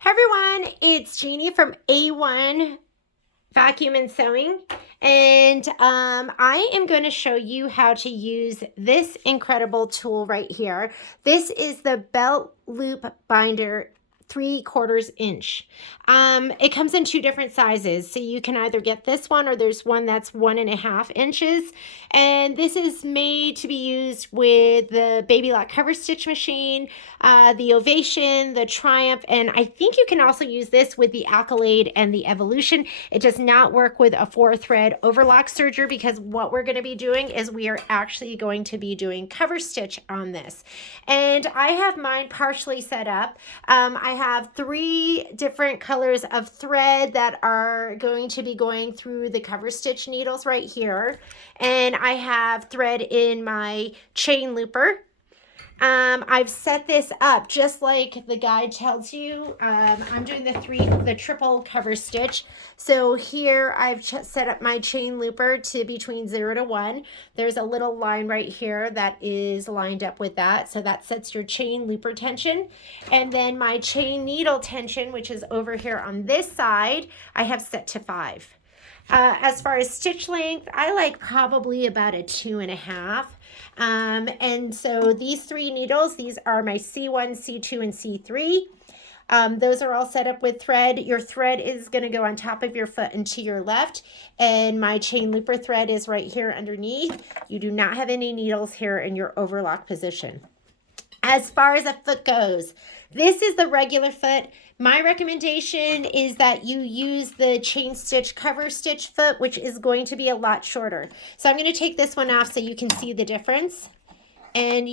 Hi everyone, it's Jeannie from A1 Vacuum and Sewing, and I am going to show you how to use this incredible tool right here. This is the belt loop binder 3/4 inch. It comes in two different sizes, so you can either get this one or there's one that's 1.5 inches, and this is made to be used with the Babylock cover stitch machine, the Ovation, the Triumph, and I think you can also use this with the Accolade and the Evolution. It does not work with a 4-thread overlock serger because what we're going to be doing is we are actually going to be doing cover stitch on this. And I have mine partially set up. I have 3 different colors of thread that are going to be going through the cover stitch needles right here. And I have thread in my chain looper. I've set this up just like the guide tells you. I'm doing the triple cover stitch. So here I've set up my chain looper to between 0 to 1. There's a little line right here that is lined up with that. So that sets your chain looper tension. And then my chain needle tension, which is over here on this side, I have set to 5. As far as stitch length, I like probably about a 2.5. And so these 3 needles, these are my C1, C2, and C3. Those are all set up with thread. Your thread is going to go on top of your foot and to your left. And my chain looper thread is right here underneath. You do not have any needles here in your overlock position. As far as a foot goes, this is the regular foot. My recommendation is that you use the chain stitch cover stitch foot, which is going to be a lot shorter. So I'm going to take this one off so you can see the difference. And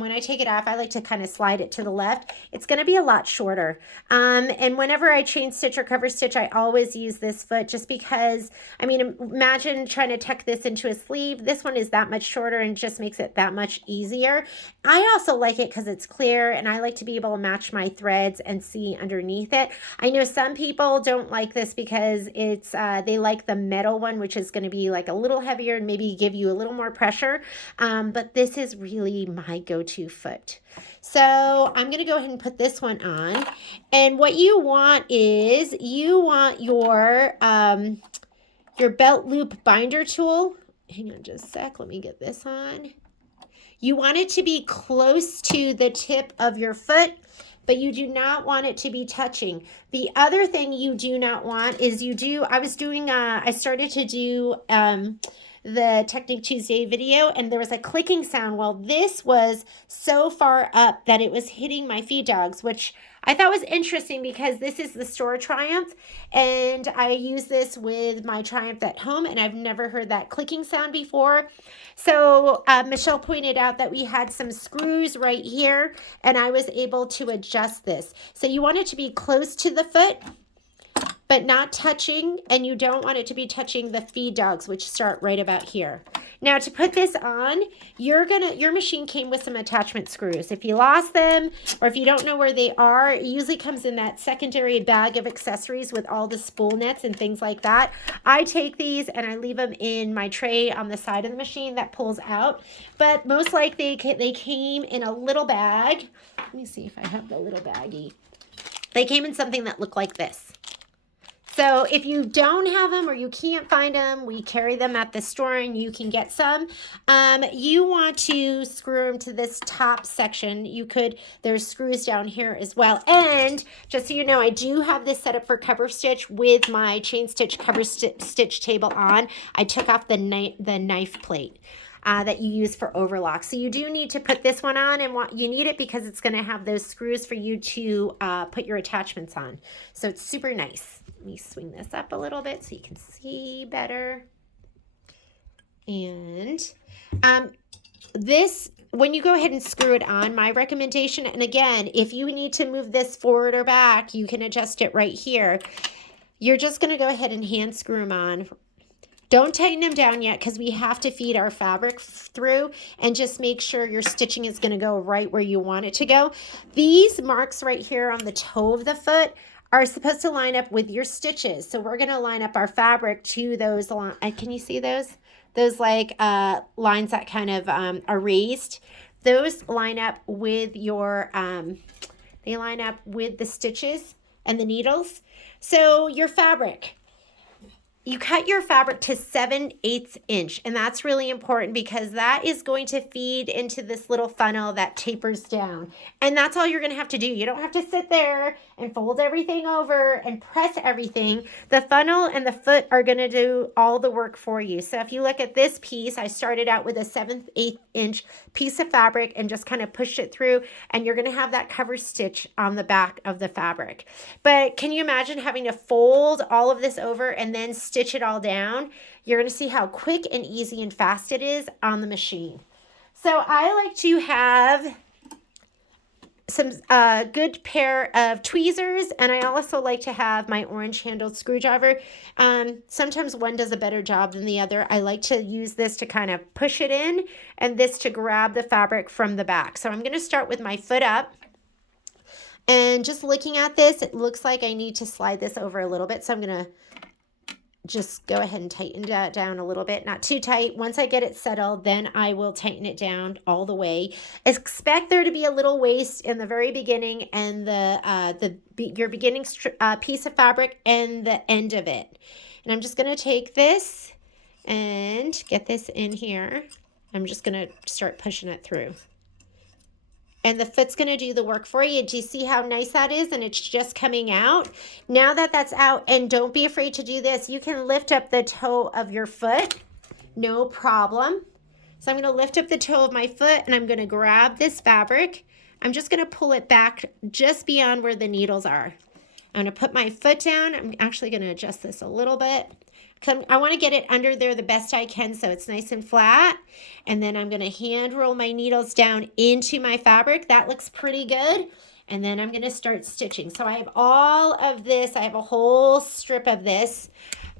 when I take it off, I like to kind of slide it to the left. It's going to be a lot shorter. And whenever I chain stitch or cover stitch, I always use this foot just because, I mean, imagine trying to tuck this into a sleeve. This one is that much shorter and just makes it that much easier. I also like it because it's clear and I like to be able to match my threads and see underneath it. I know some people don't like this because it's they like the metal one, which is going to be like a little heavier and maybe give you a little more pressure. But this is really my go-to foot. So I'm going to go ahead and put this one on. And what you want is you want your belt loop binder tool. Hang on just a sec. Let me get this on. You want it to be close to the tip of your foot, but you do not want it to be touching. The other thing you do not want is I started to do the Technique Tuesday video, and there was a clicking sound. Well, this was so far up that it was hitting my feed dogs, which I thought was interesting because this is the store Triumph, and I use this with my Triumph at home, and I've never heard that clicking sound before. So Michelle pointed out that we had some screws right here, and I was able to adjust this. So you want it to be close to the foot, but not touching, and you don't want it to be touching the feed dogs, which start right about here. Now to put this on, your machine came with some attachment screws. If you lost them or if you don't know where they are, it usually comes in that secondary bag of accessories with all the spool nets and things like that. I take these and I leave them in my tray on the side of the machine that pulls out, but most likely they came in a little bag. Let me see if I have the little baggie. They came in something that looked like this. So if you don't have them or you can't find them, we carry them at the store and you can get some. You want to screw them to this top section. There's screws down here as well. And just so you know, I do have this set up for cover stitch with my chain stitch cover stitch table on. I took off the knife plate that you use for overlock. So you do need to put this one on, and you need it because it's going to have those screws for you to put your attachments on. So it's super nice. Let me swing this up a little bit so you can see better. And when you go ahead and screw it on, my recommendation, and again, if you need to move this forward or back, you can adjust it right here. You're just going to go ahead and hand screw them on. Don't tighten them down yet because we have to feed our fabric through, and just make sure your stitching is going to go right where you want it to go. These marks right here on the toe of the foot are supposed to line up with your stitches. So we're going to line up our fabric to those lines. Can you see those? Those like lines that kind of are raised. Those line up with your, they line up with the stitches. and the needles. So your fabric, you cut your fabric to 7/8 inch, and that's really important because that is going to feed into this little funnel that tapers down. And that's all you're going to have to do. You don't have to sit there and fold everything over and press everything. The funnel and the foot are going to do all the work for you. So if you look at this piece, I started out with a 7/8 inch piece of fabric and just kind of pushed it through, and you're going to have that cover stitch on the back of the fabric. But can you imagine having to fold all of this over and then stitch it all down? You're going to see how quick and easy and fast it is on the machine. So I like to have some good pair of tweezers, and I also like to have my orange handled screwdriver. Sometimes one does a better job than the other. I like to use this to kind of push it in, and this to grab the fabric from the back. So I'm going to start with my foot up. And just looking at this, it looks like I need to slide this over a little bit. So I'm going to just go ahead and tighten that down a little bit, not too tight. Once I get it settled, then I will tighten it down all the way. Expect there to be a little waste in the very beginning and your beginning piece of fabric and the end of it. And I'm just going to take this and get this in here. I'm just going to start pushing it through. And the foot's going to do the work for you. Do you see how nice that is? And it's just coming out. Now that that's out, and don't be afraid to do this, you can lift up the toe of your foot. No problem. So I'm going to lift up the toe of my foot, and I'm going to grab this fabric. I'm just going to pull it back just beyond where the needles are. I'm going to put my foot down. I'm actually going to adjust this a little bit. I want to get it under there the best I can so it's nice and flat. And then I'm going to hand roll my needles down into my fabric. That looks pretty good. And then I'm going to start stitching. So I have all of this. I have a whole strip of this.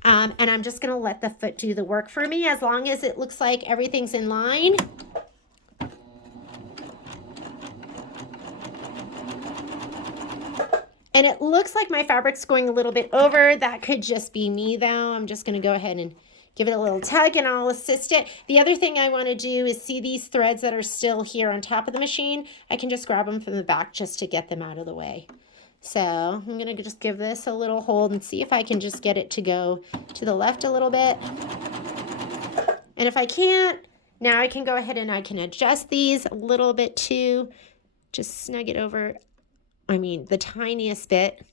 And I'm just going to let the foot do the work for me as long as it looks like everything's in line. And it looks like my fabric's going a little bit over. That could just be me though. I'm just gonna go ahead and give it a little tug and I'll assist it. The other thing I wanna do is see these threads that are still here on top of the machine. I can just grab them from the back just to get them out of the way. So I'm gonna just give this a little hold and see if I can just get it to go to the left a little bit. And if I can't, now I can go ahead and I can adjust these a little bit too. Just snug it over. I mean, the tiniest bit.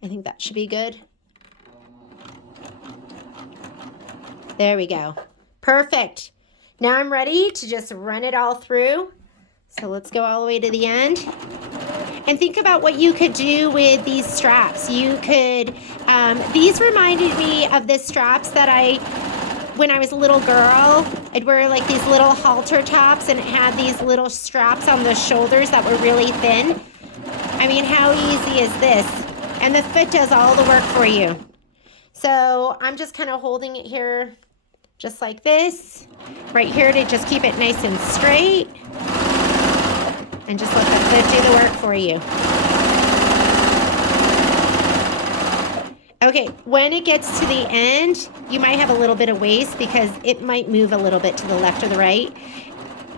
I think that should be good. There we go. Perfect. Now I'm ready to just run it all through. So let's go all the way to the end. And think about what you could do with these straps. You could, these reminded me of the straps that when I was a little girl, I'd wear like these little halter tops and it had these little straps on the shoulders that were really thin. I mean, how easy is this? And the foot does all the work for you. So I'm just kind of holding it here just like this, right here to just keep it nice and straight. And just let the foot do the work for you. Okay, when it gets to the end, you might have a little bit of waste because it might move a little bit to the left or the right.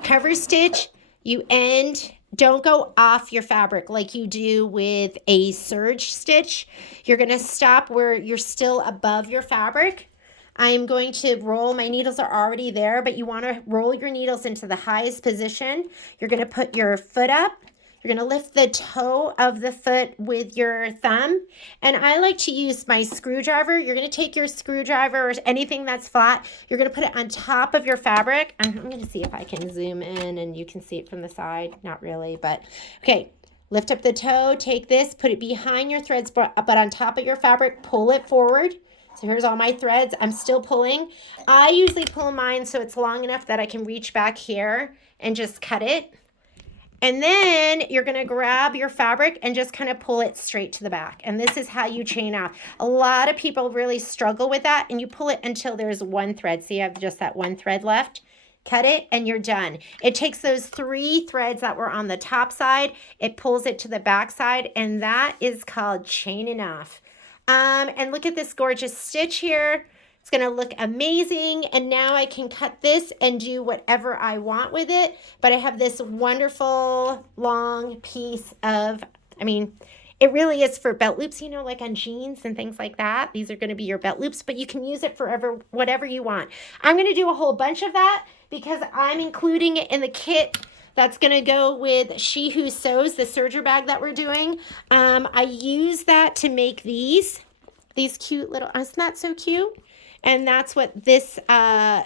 Cover stitch, you end, don't go off your fabric like you do with a serge stitch. You're gonna stop where you're still above your fabric. I'm going to roll, my needles are already there, but you wanna roll your needles into the highest position. You're gonna put your foot up. You're going to lift the toe of the foot with your thumb. And I like to use my screwdriver. You're going to take your screwdriver or anything that's flat. You're going to put it on top of your fabric. I'm going to see if I can zoom in and you can see it from the side. Not really, but okay. Lift up the toe, take this, put it behind your threads, but on top of your fabric, pull it forward. So here's all my threads. I'm still pulling. I usually pull mine so it's long enough that I can reach back here and just cut it. And then you're going to grab your fabric and just kind of pull it straight to the back. And this is how you chain off. A lot of people really struggle with that. And you pull it until there's one thread. So you have just that one thread left. Cut it and you're done. It takes those 3 threads that were on the top side. It pulls it to the back side. And that is called chaining off. And look at this gorgeous stitch here. It's going to look amazing. And now I can cut this and do whatever I want with it. But I have this wonderful long piece of I mean, it really is for belt loops, you know, like on jeans and things like that. These are going to be your belt loops, but you can use it for whatever you want. I'm going to do a whole bunch of that because I'm including it in the kit that's going to go with She Who Sews, the serger bag that we're doing. I use that to make these cute little, isn't that so cute? And that's what this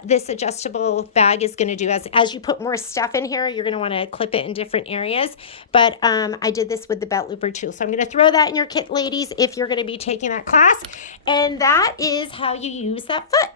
this adjustable bag is going to do. As you put more stuff in here, you're going to want to clip it in different areas. But I did this with the belt looper tool. So I'm going to throw that in your kit, ladies, if you're going to be taking that class. And that is how you use that foot.